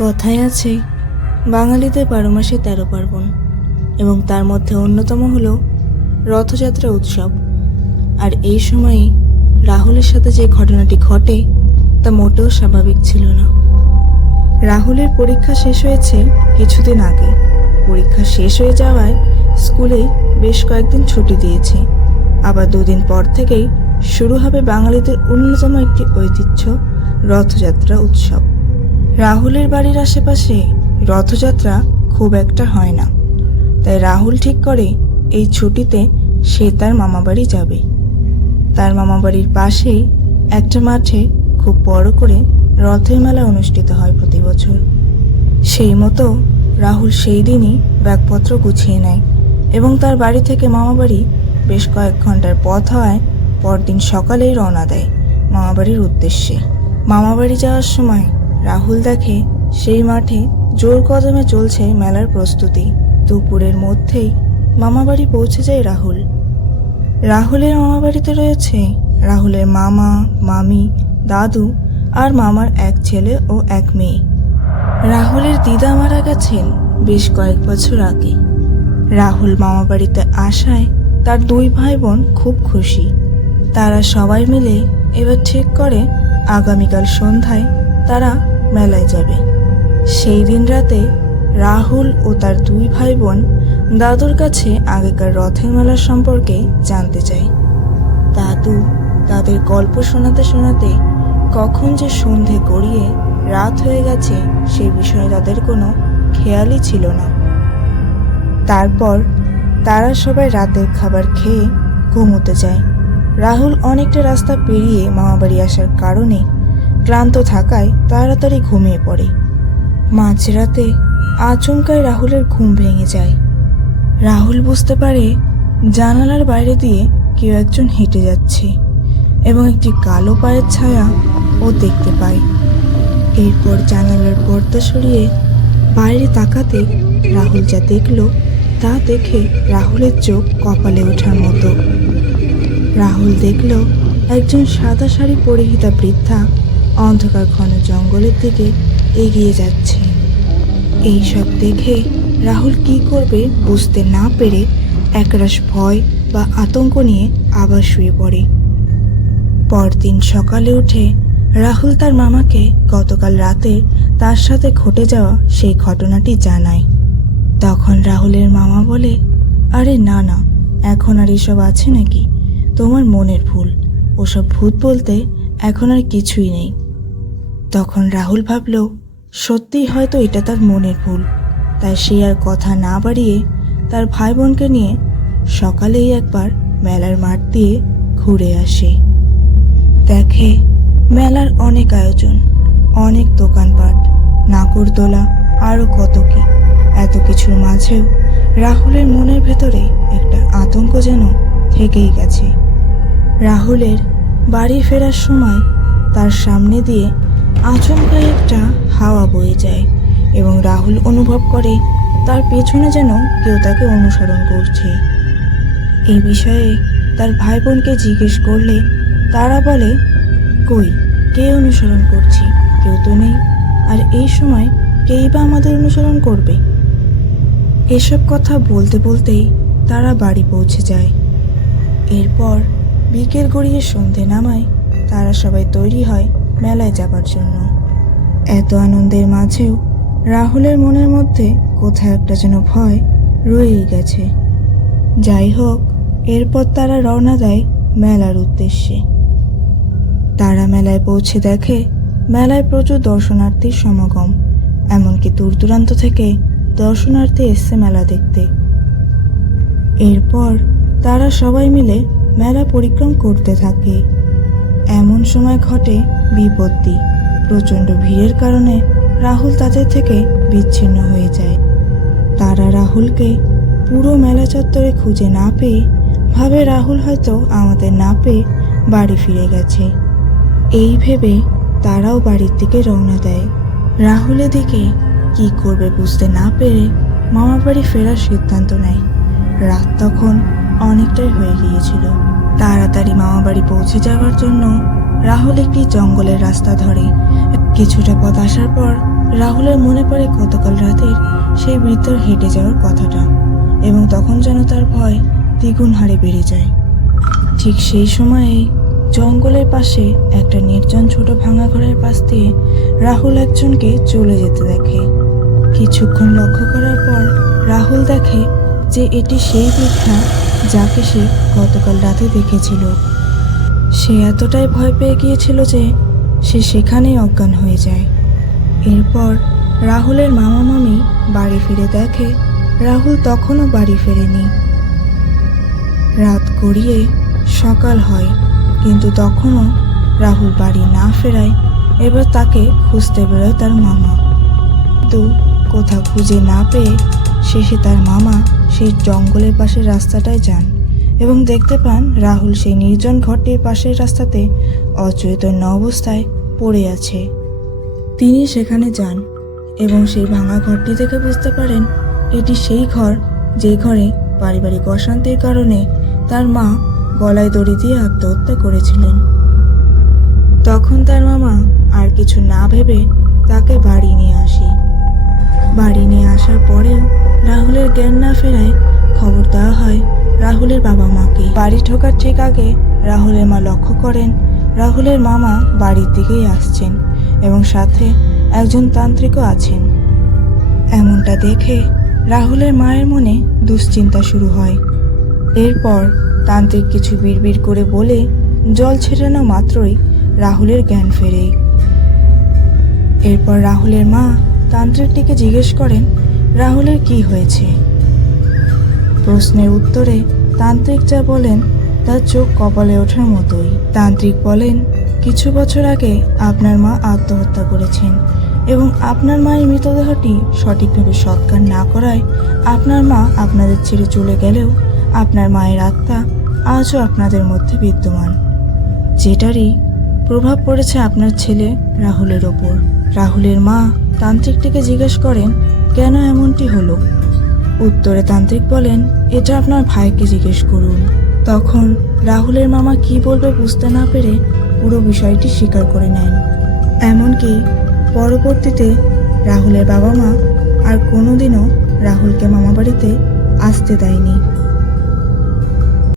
কথায় আছে বাঙালিদের ১২ মাসে ১৩ পার্বণ, এবং তার মধ্যে অন্যতম হল রথযাত্রা উৎসব। আর এই সময়ে রাহুলের সাথে যে ঘটনাটি ঘটে তা মোটেও স্বাভাবিক ছিল না। রাহুলের পরীক্ষা শেষ হয়েছে কিছুদিন আগে। পরীক্ষা শেষ হয়ে যাওয়ায় স্কুলে বেশ কয়েকদিন ছুটি দিয়েছে। আবার ২ দিন পর থেকেই শুরু হবে বাঙালিদের অন্যতম একটি ঐতিহ্য, রথযাত্রা উৎসব। রাহুলের বাড়ির আশেপাশে রথযাত্রা খুব একটা হয় না, তাই রাহুল ঠিক করে এই ছুটিতে সে তার মামাবাড়ি যাবে। তার মামাবাড়ির পাশেই একটা মাঠে খুব বড় করে রথের মেলা অনুষ্ঠিত হয় প্রতি বছর। সেই মতো রাহুল সেই দিনই ব্যাগপত্র গুছিয়ে নেয় এবং তার বাড়ি থেকে মামাবাড়ি বেশ কয়েক ঘন্টার পথ হওয়ায় পরদিন সকালেই রওনা দেয় মামাবাড়ির উদ্দেশ্যে। মামাবাড়ি যাওয়ার সময় রাহুল দেখে সেই মাঠে জোর কদমে চলছে মেলার প্রস্তুতি। দুপুরের মধ্যেই মামাবাড়ি পৌঁছে যায় রাহুল। রাহুলের মামাবাড়িতে রয়েছে রাহুলের মামা, মামি, দাদু আর মামার এক ছেলে ও এক মেয়ে। রাহুলের দিদা মারা গেছেন বেশ কয়েক বছর আগে। রাহুল মামাবাড়িতে আসায় তার 2 ভাই বোন খুব খুশি। তারা সবাই মিলে এবার ঠিক করে আগামীকাল সন্ধ্যায় তারা মেলায় যাবে। সেই দিন রাতে রাহুল ও তার 2 ভাই বোন দাদুর কাছে আগেকার রথের মেলার সম্পর্কে জানতে চায়। দাদু তাদের গল্প শোনাতে শোনাতে কখন যে সন্ধে গড়িয়ে রাত হয়ে গেছে সে বিষয়ে তাদের কোনো খেয়ালই ছিল না। তারপর তারা সবাই রাতের খাবার খেয়ে ঘুমোতে যায়। রাহুল অনেকটা রাস্তা পেরিয়ে মামাবাড়ি আসার কারণে ক্লান্ত থাকায় তাড়াতাড়ি ঘুমিয়ে পড়ে। মাঝরাতে আচমকায় রাহুলের ঘুম ভেঙে যায়। রাহুল বুঝতে পারে জানালার বাইরে দিয়ে কেউ একজন হেঁটে যাচ্ছে এবং একটি কালো পায়ের ছায়া ও দেখতে পায়। এরপর জানালার পর্দা সরিয়ে বাইরে তাকাতে রাহুল যা দেখল তা দেখে রাহুলের চোখ কপালে ওঠার মতো। রাহুল দেখল একজন সাদা শাড়ি পরিহিতা বৃদ্ধা অন্ধকার ঘন জঙ্গলের দিকে এগিয়ে যাচ্ছে। এইসব দেখে রাহুল কি করবে বুঝতে না পেরে একরাশ ভয় বা আতঙ্ক নিয়ে আবার শুয়ে পড়ে। পরদিন সকালে উঠে রাহুল তার মামাকে গতকাল রাতে তার সাথে ঘটে যাওয়া সেই ঘটনাটি জানায়। তখন রাহুলের মামা বলে, আরে না না, এখন আর এসব আছে নাকি? তোমার মনের ভুল। ওসব ভূত বলতে এখন আর কিছুই নেই। তখন রাহুল ভাবল সত্যিই হয়তো এটা তার মনের ভুল। তাই সে আর কথা না বাড়িয়ে তার ভাই বোনকে নিয়ে সকালেই একবার মেলার মাঠ দিয়ে ঘুরে আসে। দেখে মেলার অনেক আয়োজন, অনেক দোকানপাট, নাগরদোলা, আরও কত কি। এত কিছুর মাঝেও রাহুলের মনের ভেতরে একটা আতঙ্ক যেন থেকেই গেছে। রাহুলের বাড়ি ফেরার সময় তার সামনে দিয়ে আচমকাই একটা হাওয়া বয়ে যায় এবং রাহুল অনুভব করে তার পেছনে যেন কেউ তাকে অনুসরণ করছে। এই বিষয়ে তার ভাই বোনকে জিজ্ঞেস করলে তারা বলে, কই, কে অনুসরণ করছি? কেউ তো নেই। আর এই সময় কেই বা আমাদের অনুসরণ করবে? এসব কথা বলতে বলতেই তারা বাড়ি পৌঁছে যায়। এরপর বিকেল গড়িয়ে সন্ধে নামায় তারা সবাই তৈরি হয় মেলায় যাবার জন্য। এত আনন্দের মাঝেও রাহুলের মনের মধ্যে কোথায় একটা যেন ভয় রয়েই গেছে। যাই হোক, এরপর তারা রওনা দেয় মেলার উদ্দেশ্যে। তারা মেলায় পৌঁছে দেখে মেলায় প্রচুর দর্শনার্থীর সমাগম। এমনকি দূর দূরান্ত থেকে দর্শনার্থী এসছে মেলা দেখতে। এরপর তারা সবাই মিলে মেলা পরিক্রম করতে থাকে। এমন সময় ঘটে বিপত্তি। প্রচণ্ড ভিড়ের কারণে রাহুল তাদের থেকে বিচ্ছিন্ন হয়ে যায়। তারা রাহুলকে পুরো মেলা চত্বরে খুঁজে না পেয়ে ভাবে রাহুল হয়তো আমাদের না পেয়ে বাড়ি ফিরে গেছে। এই ভেবে তারাও বাড়ির দিকে রওনা দেয়। রাহুল এদিকে কি করবে বুঝতে না পেরে মামার বাড়ি ফেরার সিদ্ধান্ত নেয়। রাত তখন অনেকটাই হয়ে গিয়েছিল। তাড়াতাড়ি মামাবাড়ি পৌঁছে যাওয়ার জন্য রাহুল একটি জঙ্গলের রাস্তা ধরে। কিছুটা পথ আসার পর রাহুলের মনে পড়ে গতকাল রাতের সেই বৃদ্ধর হেঁটে যাওয়ার কথাটা, এবং তখন যেন তার ভয় দ্বিগুণ হারে বেড়ে যায়। ঠিক সেই সময়েই জঙ্গলের পাশে একটা নির্জন ছোট ভাঙা ঘরের পাশ দিয়ে রাহুল একজনকে চলে যেতে দেখে। কিছুক্ষণ লক্ষ্য করার পর রাহুল দেখে যে এটি সেই বৃদ্ধা যাকে সে গতকাল রাতে দেখেছিল। সে এতটাই ভয় পেয়ে গিয়েছিল যে সে সেখানেই অজ্ঞান হয়ে যায়। এরপর রাহুলের মামা মামি বাড়ি ফিরে দেখে রাহুল তখনও বাড়ি ফেরেনি। রাত গড়িয়ে সকাল হয়, কিন্তু তখনও রাহুল বাড়ি না ফেরায় এবার তাকে খুঁজতে বেরোয় তার মামা। কিন্তু কোথাও খুঁজে না পেয়ে শেষে তার মামা সেই জঙ্গলের পাশের রাস্তাটায় যান এবং দেখতে পান রাহুল সেই নির্জন ঘরটির পাশের রাস্তাতে অচৈতন্য অবস্থায় পড়ে আছে। তিনি সেখানে যান এবং সেই ভাঙা ঘরটি দেখে বুঝতে পারেন এটি সেই ঘর যে ঘরে পারিবারিক অশান্তির কারণে তার মা গলায় দড়ি দিয়ে আত্মহত্যা করেছিলেন। তখন তার মামা আর কিছু না ভেবে তাকে বাড়ি নিয়ে আসে। বাড়ি নিয়ে আসার পরেও রাহুলের জ্ঞান না ফেরায় খবর দেওয়া হয় রাহুলের বাবা মাকে। বাড়ি ঢোকার ঠিক আগে রাহুলের মা লক্ষ্য করেন রাহুলের মামা বাড়ির দিকেই আসছেন এবং সাথে একজন তান্ত্রিকও আছেন। এমনটা দেখে রাহুলের মায়ের মনে দুশ্চিন্তা শুরু হয়। এরপর তান্ত্রিক কিছু বিড়বিড় করে বলে জল ছেটানো মাত্রই রাহুলের জ্ঞান ফেরে। এরপর রাহুলের মা তান্ত্রিকটিকে জিজ্ঞেস করেন রাহুলের কি হয়েছে। প্রশ্নের উত্তরে তান্ত্রিক যা বলেন তার চোখ কপালে ওঠার মতোই। তান্ত্রিক বলেন কিছু বছর আগে আপনার মা আত্মহত্যা করেছেন এবং আপনার মায়ের মৃতদেহটি সঠিকভাবে সৎকার না করায় আপনার মা আপনাদের ছেড়ে চলে গেলেও আপনার মায়ের আত্মা আজও আপনাদের মধ্যে বিদ্যমান, যেটারই প্রভাব পড়েছে আপনার ছেলে রাহুলের ওপর। রাহুলের মা তান্ত্রিকটিকে জিজ্ঞেস করেন কেন এমনটি হলো। উত্তরে তান্ত্রিক বলেন এটা আপনার ভাইকে জিজ্ঞেস করুন। তখন রাহুলের মামা কি বলবে বুঝতে না পেরে পুরো বিষয়টি স্বীকার করে নেন। এমনকি পরবর্তীতে রাহুলের বাবা মা আর কোনোদিনও রাহুলকে মামাবাড়িতে আসতে দেয়নি।